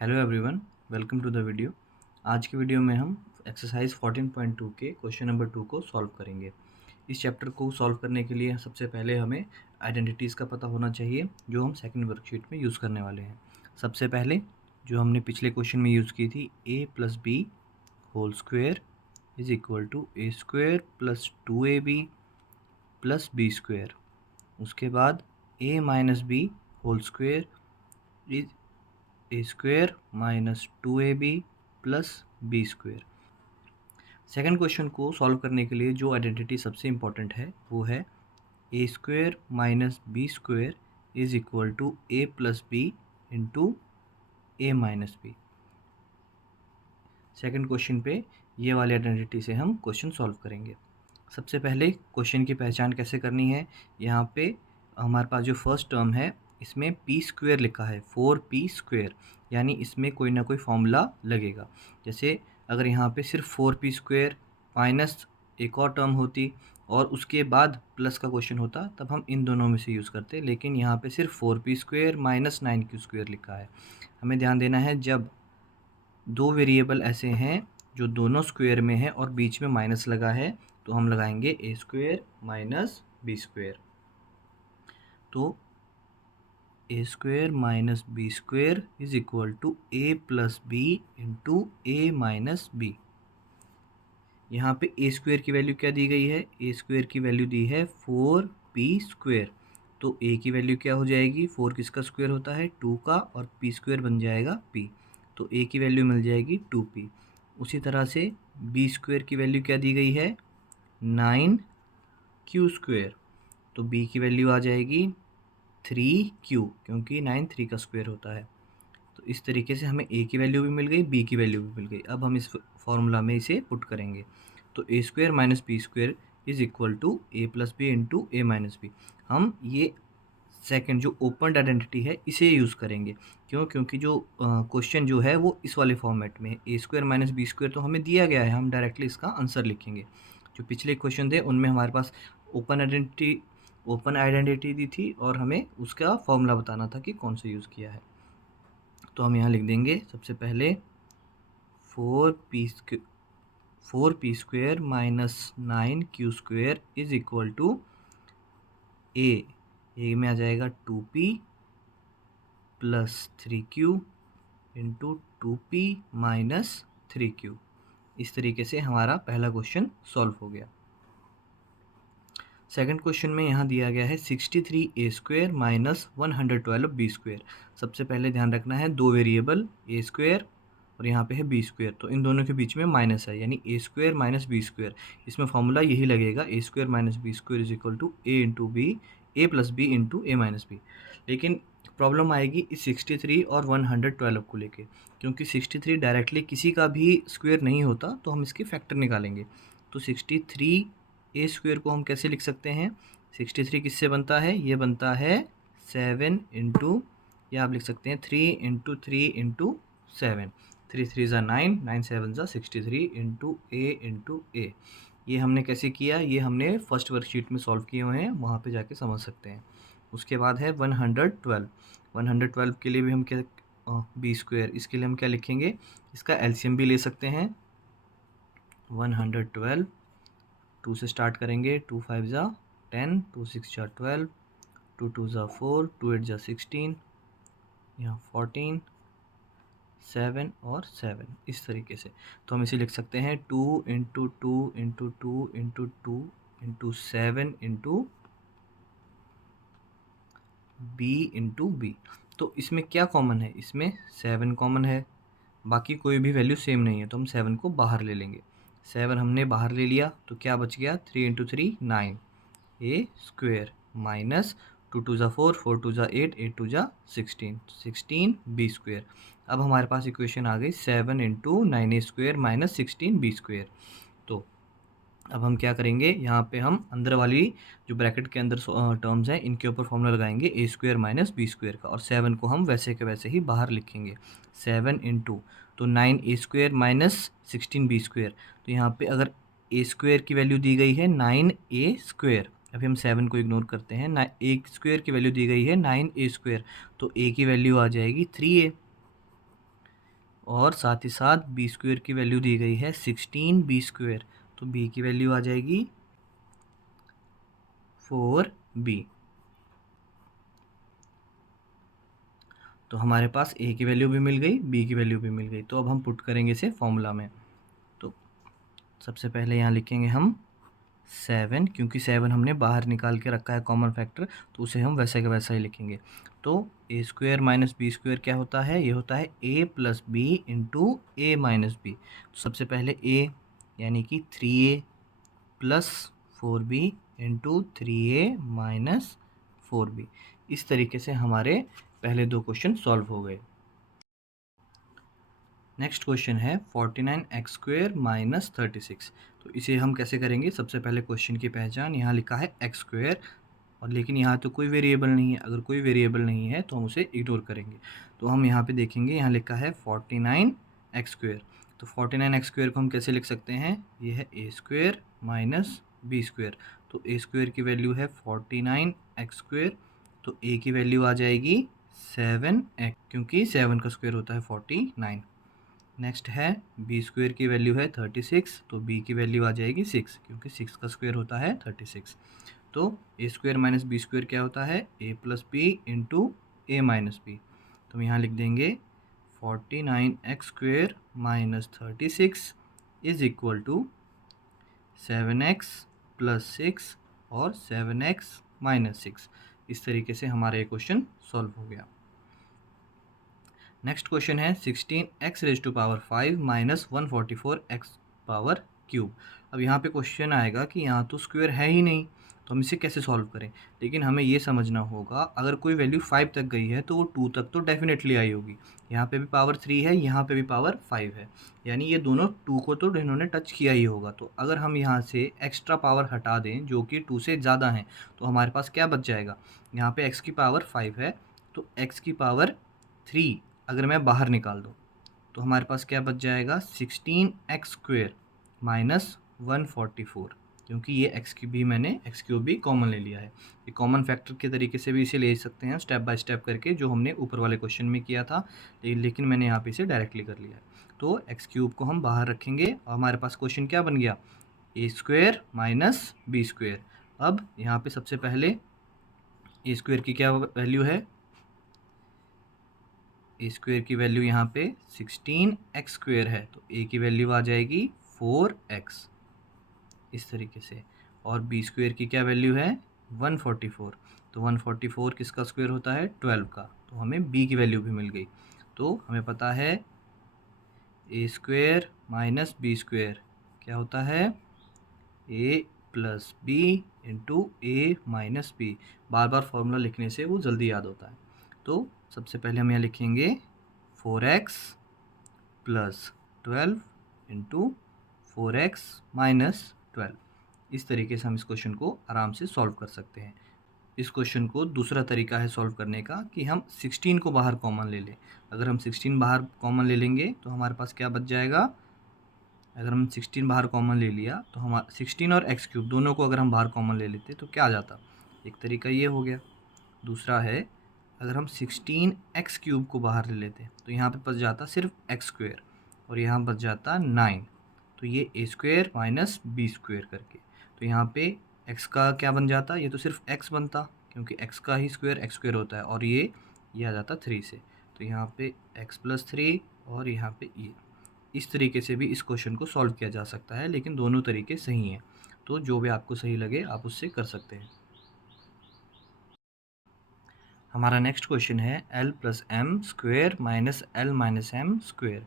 Hello everyone, welcome to the video. आज की video में हम एक्सरसाइज 14.2 के क्वेश्चन नंबर 2 को सॉल्व करेंगे। इस चैप्टर को सॉल्व करने के लिए सबसे पहले हमें आइडेंटिटीज़ का पता होना चाहिए, जो हम सेकंड वर्कशीट में यूज़ करने वाले हैं। सबसे पहले जो हमने पिछले क्वेश्चन में यूज़ की थी, a plus b whole square is equal to a square plus 2ab plus B square. उसके बाद a minus b whole square is a square minus 2ab plus B square. Second question को solve करने के लिए जो identity सबसे important है वो है A square minus B square is equal to A plus B into A minus B. Second question पे ये वाली आइडेंटिटी से हम क्वेश्चन सॉल्व करेंगे। सबसे पहले क्वेश्चन की पहचान कैसे करनी है, यहाँ पे हमारे पास जो फर्स्ट टर्म है इसमें पी स्क्वेयर लिखा है, 4p स्क्वेयर, यानी इसमें कोई ना कोई फॉर्मूला लगेगा। जैसे अगर यहाँ पे सिर्फ 4p स्क्वेयर माइनस एक और टर्म होती और उसके बाद प्लस का क्वेश्चन होता, तब हम इन दोनों में से यूज़ करते, लेकिन यहाँ पे सिर्फ 4p square minus 9q square लिखा है। हमें ध्यान देना है, जब दो वेरिएबल ऐसे हैं जो दोनों स्क्वायर में है और बीच में माइनस लगा है, तो हम लगाएंगे A square minus B square. तो A square minus B square is equal to A plus B into A minus B. यहाँ पे ए स्क्वायर की वैल्यू क्या दी गई है, ए स्क्वायर की वैल्यू दी है 4p स्क्वायर। तो ए की वैल्यू क्या हो जाएगी, 4 किसका स्क्वायर होता है, 2 का, और p स्क्वायर बन जाएगा p। तो ए की वैल्यू मिल जाएगी 2p। उसी तरह से बी स्क्वायर की वैल्यू क्या दी गई है, 9q स्क्वायर। तो b की वैल्यू आ जाएगी 3q, क्योंकि 9 3 का स्क्वायर होता है। तो इस तरीके से हमें a की वैल्यू भी मिल गई, b की वैल्यू भी मिल गई। अब हम इस फॉर्मूला में इसे पुट करेंगे। तो A square minus B square is equal to A plus B into A minus B. हम ये सेकंड जो ओपन आइडेंटिटी है इसे यूज़ करेंगे। क्यों? क्योंकि जो क्वेश्चन जो है वो इस वाले फॉर्मेट में है, ए स्क्वायर माइनस बी स्क्वायर तो हमें दिया गया है, हम डायरेक्टली इसका आंसर लिखेंगे। जो पिछले क्वेश्चन थे उनमें हमारे पास ओपन आइडेंटिटी दी थी और हमें उसका फॉर्मूला बताना था कि कौन सा यूज़ किया है। तो हम यहाँ लिख देंगे सबसे पहले 4p square minus 9q square is equal to A में आ जाएगा 2p plus 3q into 2p minus 3q। इस तरीके से हमारा पहला क्वेश्चन सॉल्व हो गया। सेकंड क्वेश्चन में यहाँ दिया गया है 63a square minus 112b square. सबसे पहले ध्यान रखना है, दो वेरिएबल ए स्क्वेयर और यहाँ पे है बी स्क्वेयर, तो इन दोनों के बीच में माइनस है, यानी A square minus B square. इसमें फॉर्मूला यही लगेगा, A square minus B square is equal to A into B, A plus B into A minus B. लेकिन प्रॉब्लम आएगी इस 63 और 112 को लेके, क्योंकि 63 डायरेक्टली किसी का भी स्क्वेयर नहीं होता, तो हम इसके फैक्टर निकालेंगे। तो 63 ए स्क्वेयर को हम कैसे लिख सकते हैं, 63 किससे बनता है, ये बनता है 7 इंटू, या आप लिख सकते हैं 3 इंटू 3 इंटू 7, 3 3 ज़ा 9, 9 7 ज़ा 63 इंटू ए। ये हमने कैसे किया, ये हमने फर्स्ट वर्कशीट में सॉल्व किए हुए हैं, वहाँ पे जाके समझ सकते हैं। उसके बाद है 112 के लिए भी हम क्या, बी स्क्वेयर, इसके लिए हम क्या लिखेंगे, इसका एलसीएम भी ले सकते हैं। 112 2 से स्टार्ट करेंगे, 2 5 ज़ा 10, 2 6 ज़ा 12, 2 2 ज़ा 4, 2 8 ज़ा 16, यहाँ 14, 7 और 7, इस तरीके से। तो हम इसे लिख सकते हैं 2 into 2 into 2 into 2 into 7 into b into b. तो इसमें क्या कॉमन है, इसमें 7 कॉमन है, बाकी कोई भी वैल्यू सेम नहीं है, तो हम 7 को बाहर ले लेंगे। 7 हमने बाहर ले लिया तो क्या बच गया, 3 इंटू 3 9 ए स्क्वेयर माइनस 2 2 ज़ा 4, 4 2 ज़ा 8, 8 2 ज़ा 16, 16 बी स्क्वेयर। अब हमारे पास इक्वेशन आ गई 7 इंटू 9 ए स्क्वेयर माइनस 16 बी स्क्वेयर। तो अब हम क्या करेंगे, यहाँ पे हम अंदर वाली जो ब्रैकेट के अंदर टर्म्स हैं इनके ऊपर फॉर्मूला लगाएंगे ए स्क्वेयर माइनस बी स्क्वेयर का, और 7 को हम वैसे के वैसे ही बाहर लिखेंगे। 7 इंटू, तो 9 ए स्क्वेयर माइनस 16 बी स्क्वेयर। तो यहाँ पे अगर ए स्क्वेयर की वैल्यू दी गई है 9 ए स्क्वेयर, अभी हम 7 को इग्नोर करते हैं, ना ए स्क्वेयर की वैल्यू दी गई है 9 ए स्क्वेयर, तो ए की वैल्यू आ जाएगी 3a। और साथ ही साथ बी स्क्वेयर की वैल्यू दी गई है 16 बी स्क्वेयर, तो बी की वैल्यू आ जाएगी 4b। तो हमारे पास ए की वैल्यू भी मिल गई, बी की वैल्यू भी मिल गई। तो अब हम पुट करेंगे इसे फॉर्मूला में। तो सबसे पहले यहाँ लिखेंगे हम 7, क्योंकि 7 हमने बाहर निकाल के रखा है कॉमन फैक्टर, तो उसे हम वैसे का वैसा ही लिखेंगे। तो A square minus B square क्या होता है, ये होता है ए प्लस बी इंटू ए माइनस बी। तो सबसे पहले ए यानी कि 3a plus 4b into 3a minus 4b। इस तरीके से हमारे पहले दो क्वेश्चन सॉल्व हो गए। नेक्स्ट क्वेश्चन है 49x स्क्वेयर माइनस 36। तो इसे हम कैसे करेंगे, सबसे पहले क्वेश्चन की पहचान, यहाँ लिखा है एक्स स्क्वेयर और लेकिन यहाँ तो कोई वेरिएबल नहीं है। अगर कोई वेरिएबल नहीं है तो हम उसे इग्नोर करेंगे। तो हम यहाँ पे देखेंगे, यहाँ लिखा है 49x स्क्वेयर। तो 49x स्क्वेयर को हम कैसे लिख सकते हैं, ये है A square minus B square. तो ए स्क्वेयर की वैल्यू है 49x स्क्वेयर, तो ए की वैल्यू आ जाएगी 7x, क्योंकि 7 का स्क्वेयर होता है 49। नेक्स्ट है बी स्क्वेयर की वैल्यू है 36, तो बी की वैल्यू आ जाएगी 6, क्योंकि 6 का स्क्वेयर होता है 36। तो a square minus B square क्या होता है, ए प्लस बी इंटू ए माइनस बी। तो हम यहाँ लिख देंगे 49x square minus 36 is equal to 7x plus 6 और 7x माइनस 6। इस तरीके से हमारा ये क्वेश्चन सॉल्व हो गया। नेक्स्ट क्वेश्चन है 16x raise to power 5 minus 144x power cube. अब यहाँ पे क्वेश्चन आएगा कि यहाँ तो स्क्वायर है ही नहीं, तो हम इसे कैसे सॉल्व करें। लेकिन हमें ये समझना होगा, अगर कोई वैल्यू 5 तक गई है तो वो 2 तक तो डेफिनेटली आई होगी। यहाँ पे भी पावर 3 है, यहाँ पे भी पावर 5 है, यानी ये दोनों 2 को तो इन्होंने टच किया ही होगा। तो अगर हम यहाँ से एक्स्ट्रा पावर हटा दें जो कि 2 से ज़्यादा हैं, तो हमारे पास क्या बच जाएगा, यहाँ पे x की पावर 5 है, तो x की पावर 3 अगर मैं बाहर निकाल दूँ तो हमारे पास क्या बच जाएगा, 16x स्क्वेयर माइनस 144, क्योंकि ये एक्स की भी मैंने एक्स क्यूब भी कॉमन ले लिया है। ये कॉमन फैक्टर के तरीके से भी इसे ले सकते हैं स्टेप बाय स्टेप करके, जो हमने ऊपर वाले क्वेश्चन में किया था, लेकिन मैंने यहाँ पे इसे डायरेक्टली कर लिया है। तो एक्स क्यूब को हम बाहर रखेंगे और हमारे पास क्वेश्चन क्या बन गया, ए स्क्वेयर माइनस बी स्क्वेयर। अब यहाँ पे सबसे पहले ए स्क्वेयर की क्या वैल्यू है, ए स्क्वेयर की वैल्यू यहाँ पे 16x स्क्वेयर है, तो ए की वैल्यू आ जाएगी 4x, इस तरीके से। और बी स्क्वेयर की क्या वैल्यू है 144, तो 144 किसका स्क्वेयर होता है 12 का, तो हमें बी की वैल्यू भी मिल गई। तो हमें पता है A square minus B square क्या होता है, ए प्लस बी इंटू ए माइनस बी। बार बार फॉर्मूला लिखने से वो जल्दी याद होता है। तो सबसे पहले हम यहाँ लिखेंगे 4x plus 12 into 4x minus 12। इस तरीके से हम इस क्वेश्चन को आराम से सॉल्व कर सकते हैं। इस क्वेश्चन को दूसरा तरीका है सॉल्व करने का कि हम 16 को बाहर कॉमन ले लें। अगर हम 16 बाहर कॉमन ले लेंगे तो हमारे पास क्या बच जाएगा, अगर हम 16 बाहर कॉमन ले लिया तो हम 16 और एक्स क्यूब दोनों को अगर हम बाहर कॉमन ले लेते तो क्या आ जाता, एक तरीका ये हो गया। दूसरा है, अगर हम 16 एक्स क्यूब को बाहर ले लेते तो यहाँ पे बच जाता सिर्फ एक्स स्क्वेयर और यहाँ बच जाता 9, तो ये A square minus B square करके। तो यहाँ पे एक्स का क्या बन जाता, ये तो सिर्फ एक्स बनता, क्योंकि एक्स का ही स्क्वेयर एक्स स्क्वेयर होता है, और ये आ जाता 3 से, तो यहाँ पे एक्स प्लस 3 और यहाँ पे ये। इस तरीके से भी इस क्वेश्चन को सॉल्व किया जा सकता है, लेकिन दोनों तरीके सही हैं। तो जो भी आपको सही लगे आप उससे कर सकते हैं। हमारा नेक्स्ट क्वेश्चन है L plus m square minus l minus m square.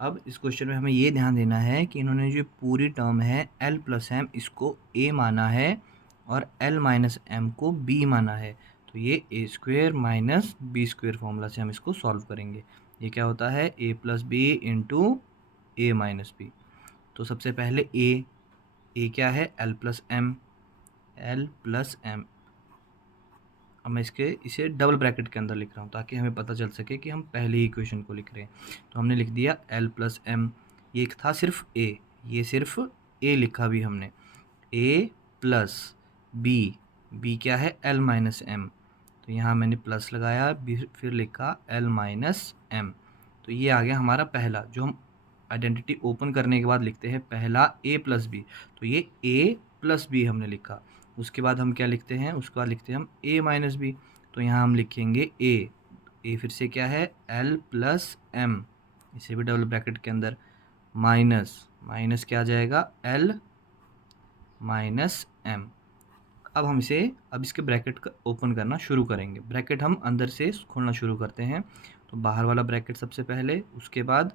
अब इस क्वेश्चन में हमें ये ध्यान देना है कि इन्होंने जो पूरी टर्म है एल प्लस एम, इसको ए माना है और एल माइनस एम को बी माना है। तो ये A square minus B square formula से हम इसको सॉल्व करेंगे। ये क्या होता है, ए प्लस बी इंटू ए माइनस बी। तो सबसे पहले ए क्या है, L plus M, L plus M. अब मैं इसे डबल ब्रैकेट के अंदर लिख रहा हूँ ताकि हमें पता चल सके कि हम पहले ही इक्वेशन को लिख रहे हैं। तो हमने लिख दिया एल प्लस एम, ये था सिर्फ ए, ये सिर्फ ए लिखा भी हमने, ए प्लस बी, बी क्या है एल माइनस एम, तो यहाँ मैंने प्लस लगाया, फिर लिखा एल माइनस एम। तो ये आ गया हमारा पहला, जो हम आइडेंटिटी ओपन करने के बाद लिखते हैं पहला a प्लस बी। तो ये a प्लस बी हमने लिखा। उसके बाद हम क्या लिखते हैं, उसके बाद लिखते हैं हम a माइनस बी। तो यहाँ हम लिखेंगे a फिर से क्या है l प्लस m, इसे भी डबल ब्रैकेट के अंदर, माइनस क्या आ जाएगा l माइनस m। अब इसके ब्रैकेट का ओपन करना शुरू करेंगे। ब्रैकेट हम अंदर से खोलना शुरू करते हैं। तो बाहर वाला ब्रैकेट सबसे पहले, उसके बाद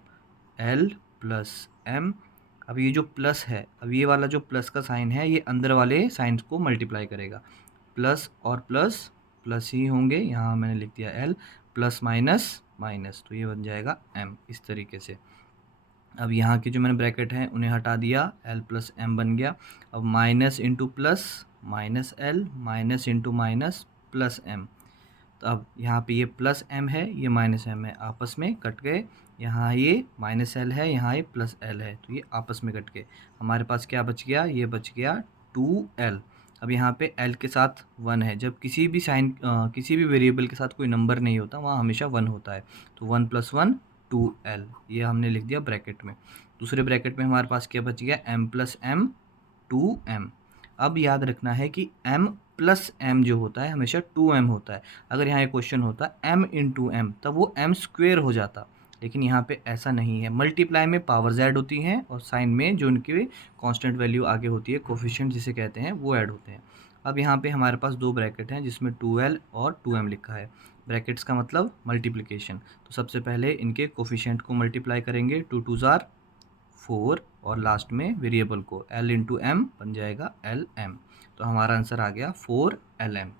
l प्लस m। अब ये जो प्लस है, अब ये वाला जो प्लस का साइन है, ये अंदर वाले साइंस को मल्टीप्लाई करेगा। प्लस और प्लस प्लस ही होंगे, यहाँ मैंने लिख दिया l प्लस माइनस माइनस, तो ये बन जाएगा m इस तरीके से। अब यहाँ के जो मैंने ब्रैकेट हैं उन्हें हटा दिया, l प्लस m बन गया। अब minus into plus minus l, minus into minus plus m। तो अब यहाँ पे ये प्लस m है, ये माइनस m है, आपस में कट गए। यहाँ ये माइनस l है, यहाँ ये प्लस l है, तो ये आपस में कट गए। हमारे पास क्या बच गया, ये बच गया 2l। अब यहाँ पे l के साथ 1 है। जब किसी भी वेरिएबल के साथ कोई नंबर नहीं होता, वहाँ हमेशा 1 होता है। तो 1 प्लस 1 2l, ये हमने लिख दिया ब्रैकेट में। दूसरे ब्रैकेट में हमारे पास क्या बच गया, m प्लस m 2m। अब याद रखना है कि m प्लस m जो होता है हमेशा 2m होता है। अगर यहाँ एक क्वेश्चन होता m इंटू m, तब वो m स्क्वेयर हो जाता, लेकिन यहाँ पे ऐसा नहीं है। मल्टीप्लाई में पावर्स ऐड होती हैं और साइन में जो उनकी कांस्टेंट वैल्यू आगे होती है, कोफिशिएंट जिसे कहते हैं, वो ऐड होते हैं। अब यहाँ पे हमारे पास दो ब्रैकेट हैं जिसमें 2l और 2m लिखा है। ब्रैकेट्स का मतलब मल्टीप्लिकेशन। तो सबसे पहले इनके कोफिशिएंट को मल्टीप्लाई करेंगे, 2 2 ज़ार 4, और लास्ट में वेरिएबल को l इंटू m बन जाएगा lm। तो हमारा आंसर आ गया 4lm।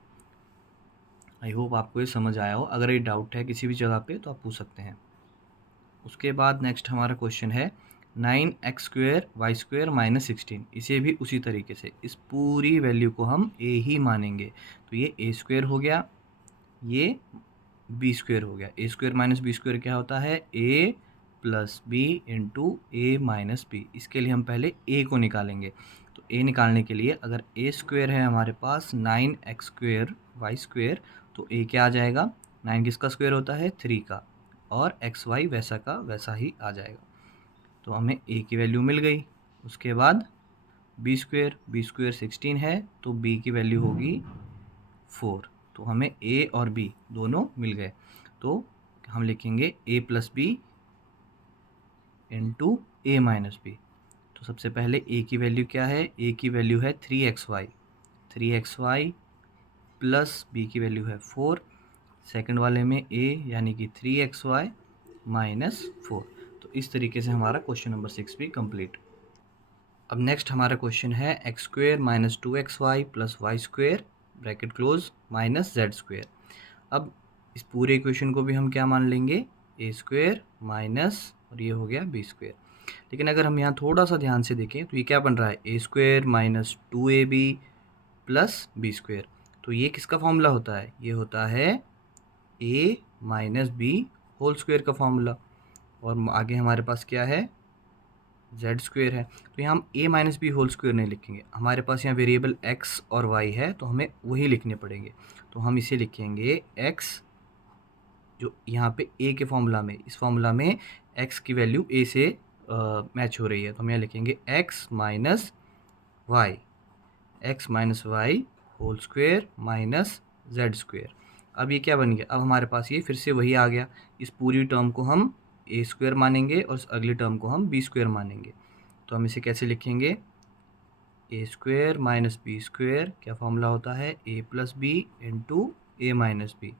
आई होप आपको ये समझ आया हो। अगर ये डाउट है किसी भी जगह पे तो आप पूछ सकते हैं। उसके बाद नेक्स्ट हमारा क्वेश्चन है 9x square Y square minus 16। इसे भी उसी तरीके से इस पूरी वैल्यू को हम a ही मानेंगे। तो ये a स्क्वेयर हो गया, ये b स्क्वेयर हो गया। a square minus B square क्या होता है, a plus B into A minus b. इसके लिए हम पहले a को निकालेंगे। तो a निकालने के लिए अगर a स्क्वेयर है हमारे पास 9x स्क्वेयर वाई स्क्वेयर, तो a क्या आ जाएगा, 9 किसका स्क्वेयर होता है, 3 का, और एक्स वाई वैसा का वैसा ही आ जाएगा। तो हमें a की वैल्यू मिल गई। उसके बाद बी स्क्वेयर 16 है, तो b की वैल्यू होगी 4। तो हमें a और b दोनों मिल गए। तो हम लिखेंगे a plus B into A minus B. तो सबसे पहले a की वैल्यू क्या है, a की वैल्यू है 3xy प्लस b की वैल्यू है 4। सेकंड वाले में a यानी कि 3xy माइनस 4। तो इस तरीके से हमारा क्वेश्चन नंबर 6 भी कंप्लीट। अब नेक्स्ट हमारा क्वेश्चन है x square minus 2xy plus y square bracket close minus z square. अब इस पूरे इक्वेशन को भी हम क्या मान लेंगे, ए स्क्वेयर माइनस, और ये हो गया बी स्क्वेयर। लेकिन अगर हम यहाँ थोड़ा सा ध्यान से देखें तो ये क्या बन रहा है, A square minus 2ab plus B square. तो ये किसका फॉर्मूला होता है, ये होता है a minus b whole square का फॉर्मूला। और आगे हमारे पास क्या है, जेड स्क्वेयर है। तो यहाँ हम a minus b whole square नहीं लिखेंगे, हमारे पास यहाँ वेरिएबल x और y है, तो हमें वही लिखने पड़ेंगे। तो हम इसे लिखेंगे x, जो यहाँ पे a के फॉर्मूला में, इस फॉर्मूला में x की वैल्यू a से मैच हो रही है, तो हम यहाँ लिखेंगे x minus y whole square minus z square. अब ये क्या बन गया, अब हमारे पास ये फिर से वही आ गया। इस पूरी टर्म को हम ए स्क्वेयर मानेंगे और इस अगली टर्म को हम बी स्क्वेयर मानेंगे। तो हम इसे कैसे लिखेंगे, ए स्क्वेयर माइनस बी स्क्वेयर, क्या फॉर्मूला होता है, ए प्लस बी इंटू ए माइनस बी।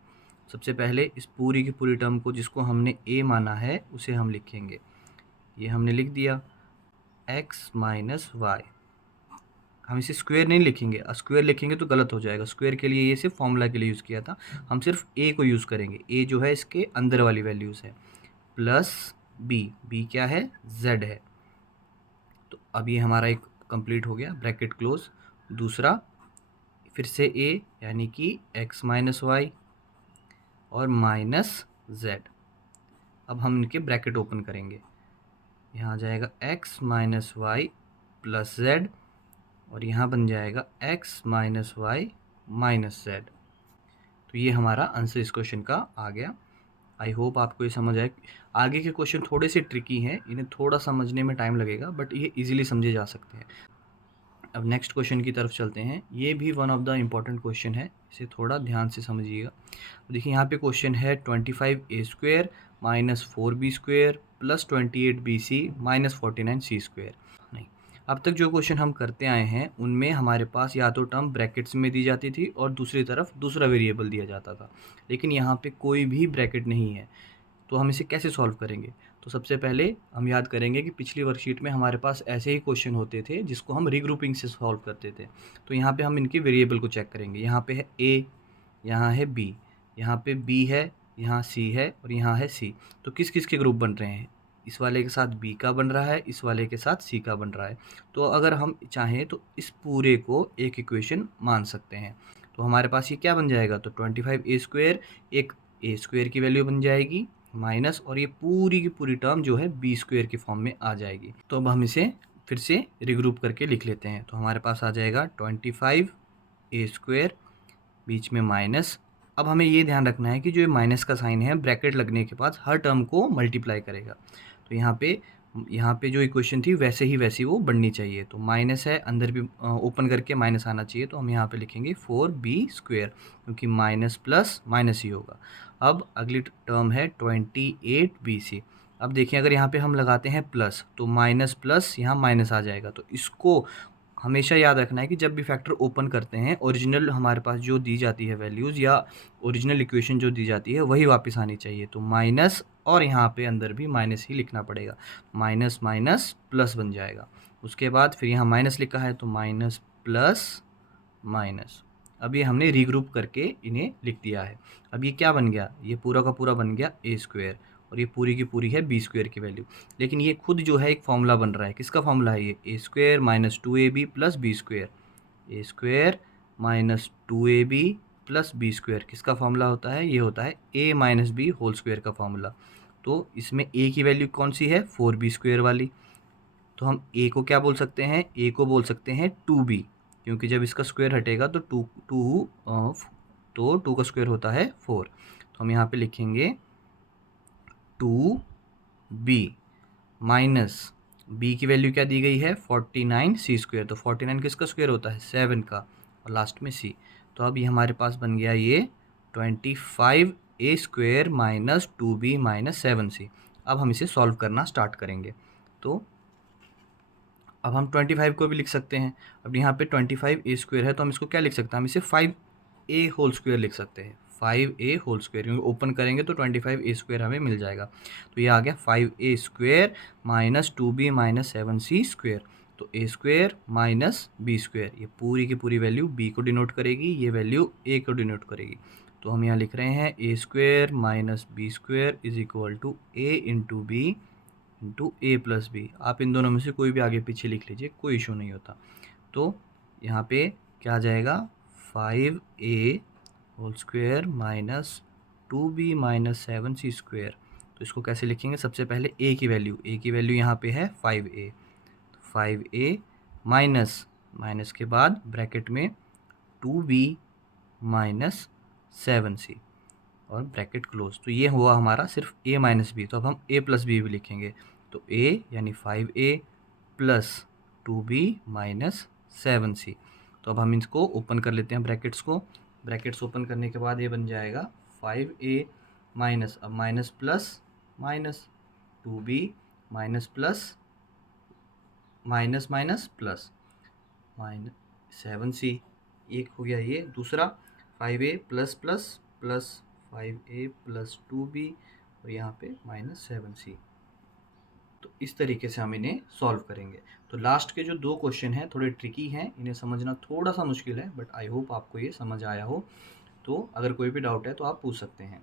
सबसे पहले इस पूरी की पूरी टर्म को जिसको हमने ए माना है उसे हम लिखेंगे, ये हमने लिख दिया एक्स माइनस वाई। हम इसे स्क्वायर नहीं लिखेंगे, स्क्वायर लिखेंगे तो गलत हो जाएगा। स्क्वायर के लिए ये सिर्फ फॉर्मूला के लिए यूज़ किया था, हम सिर्फ ए को यूज़ करेंगे। ए जो है इसके अंदर वाली वैल्यूज़ है, प्लस बी क्या है, जेड है। तो अब ये हमारा एक कंप्लीट हो गया, ब्रैकेट क्लोज। दूसरा फिर से ए यानी कि एक्स माइनस वाई और माइनस जेड। अब हम इनके ब्रैकेट ओपन करेंगे, यहाँ आ जाएगा x minus y plus z, और यहाँ बन जाएगा x minus y minus z. तो ये हमारा आंसर इस क्वेश्चन का आ गया। आई होप आपको ये समझ आए। आगे के क्वेश्चन थोड़े से ट्रिकी हैं, इन्हें थोड़ा समझने में टाइम लगेगा, बट ये ईज़िली समझे जा सकते हैं। अब नेक्स्ट क्वेश्चन की तरफ चलते हैं। ये भी one of the important question है, इसे थोड़ा ध्यान से समझिएगा। देखिए यहाँ पे क्वेश्चन है 25a² minus 4b² plus 28bc minus 49c²। नहीं, अब तक जो क्वेश्चन हम करते आए हैं उनमें हमारे पास या तो टर्म ब्रैकेट्स में दी जाती थी और दूसरी तरफ दूसरा वेरिएबल दिया जाता था, लेकिन यहाँ पे कोई भी ब्रैकेट नहीं है। तो हम इसे कैसे सॉल्व करेंगे? तो सबसे पहले हम याद करेंगे कि पिछली वर्कशीट में हमारे पास ऐसे ही क्वेश्चन होते थे जिसको हम रीग्रुपिंग से सॉल्व करते थे। तो यहाँ पे हम इनके वेरिएबल को चेक करेंगे। यहाँ पे है ए, यहाँ है बी, यहाँ पे बी है, यहाँ सी है और यहाँ है सी। तो किस किस के ग्रुप बन रहे हैं? इस वाले के साथ बी का बन रहा है, इस वाले के साथ सी का बन रहा है। तो अगर हम चाहें तो इस पूरे को एक इक्वेशन मान सकते हैं। तो हमारे पास ये क्या बन जाएगा? तो 25a² एक a² की वैल्यू बन जाएगी माइनस, और ये पूरी की पूरी टर्म जो है b² के फॉर्म में आ जाएगी। तो अब हम इसे फिर से रिग्रुप करके लिख लेते हैं। तो हमारे पास आ जाएगा 25a², बीच में माइनस। अब हमें ये ध्यान रखना है कि जो ये माइनस का साइन है ब्रैकेट लगने के बाद हर टर्म को मल्टीप्लाई करेगा। तो यहाँ पे जो इक्वेशन थी वैसे ही वैसी वो बननी चाहिए। तो माइनस है, अंदर भी ओपन करके माइनस आना चाहिए। तो हम यहाँ पे लिखेंगे 4b², क्योंकि माइनस प्लस माइनस ही होगा। अब अगली टर्म है 28bc। अब देखिए अगर यहाँ पे हम लगाते हैं प्लस तो माइनस प्लस यहाँ माइनस आ जाएगा। तो इसको हमेशा याद रखना है कि जब भी फैक्टर ओपन करते हैं ओरिजिनल हमारे पास जो दी जाती है वैल्यूज़ या ओरिजिनल इक्वेशन जो दी जाती है वही वापस आनी चाहिए। तो माइनस, और यहाँ पे अंदर भी माइनस ही लिखना पड़ेगा। माइनस माइनस प्लस बन जाएगा। उसके बाद फिर यहाँ माइनस लिखा है तो माइनस प्लस माइनस। अब ये हमने रीग्रुप करके इन्हें लिख दिया है। अब ये क्या बन गया? ये पूरा का पूरा बन गया a², और ये पूरी की पूरी है b² की वैल्यू। लेकिन ये खुद जो है एक फॉर्मूला बन रहा है। किसका फॉर्मूला है ये? a² minus 2ab plus b²। a² minus 2ab plus b²। किसका फॉर्मूला होता है? ये होता है a minus b whole square का फॉर्मूला। तो इसमें a की वैल्यू कौन सी है? 4b² वाली। तो हम a को क्या बोल सकते हैं? a को बोल सकते हैं 2b, क्योंकि जब इसका स्क्वायर हटेगा तो टू का स्क्वायर होता है 4। तो हम यहाँ पे लिखेंगे 2b माइनस b की वैल्यू क्या दी गई है? 49c²। तो 49 किसका स्क्वायर होता है? 7 का, और लास्ट में c। तो अब ये हमारे पास बन गया ये 25a² minus 2b minus 7c। अब हम इसे सॉल्व करना स्टार्ट करेंगे। तो अब हम 25 को भी लिख सकते हैं। अब यहाँ पे 25a² है तो हम इसको क्या लिख सकते हैं? हम इसे 5a होल स्क्वायर लिख सकते हैं। 5a होल स्क्वायर, क्योंकि ओपन करेंगे तो 25a² हमें मिल जाएगा। तो ये आ गया 5a² minus 2b minus 7c²। तो a² माइनस b², ये पूरी की पूरी वैल्यू b को डिनोट करेगी, ये वैल्यू a को डिनोट करेगी। तो हम यहाँ लिख रहे हैं a² minus b² is equal to a into b into a plus b. आप इन दोनों में से कोई भी आगे पीछे लिख लीजिए, कोई इशू नहीं होता। तो यहाँ पे क्या आ जाएगा? 5a whole square minus 2b minus 7c²। तो इसको कैसे लिखेंगे? सबसे पहले a की वैल्यू यहाँ पे है 5a। तो 5a माइनस माइनस के बाद ब्रैकेट में 2b माइनस 7c और ब्रैकेट क्लोज। तो ये हुआ हमारा सिर्फ a माइनस बी। तो अब हम a प्लस बी भी लिखेंगे। तो a यानी 5a plus 2b minus 7c। तो अब हम इसको ओपन कर लेते हैं ब्रैकेट्स को। ब्रैकेट्स ओपन करने के बाद ये बन जाएगा 5a माइनस, अब minus plus minus 2b minus plus minus minus plus minus 7c। एक हो गया ये। दूसरा 5a plus plus plus 5a plus 2b और यहाँ पे माइनस 7c। तो इस तरीके से हम इन्हें सॉल्व करेंगे। तो लास्ट के जो दो क्वेश्चन हैं थोड़े ट्रिकी हैं, इन्हें समझना थोड़ा सा मुश्किल है, बट आई होप आपको ये समझ आया हो। तो अगर कोई भी डाउट है तो आप पूछ सकते हैं।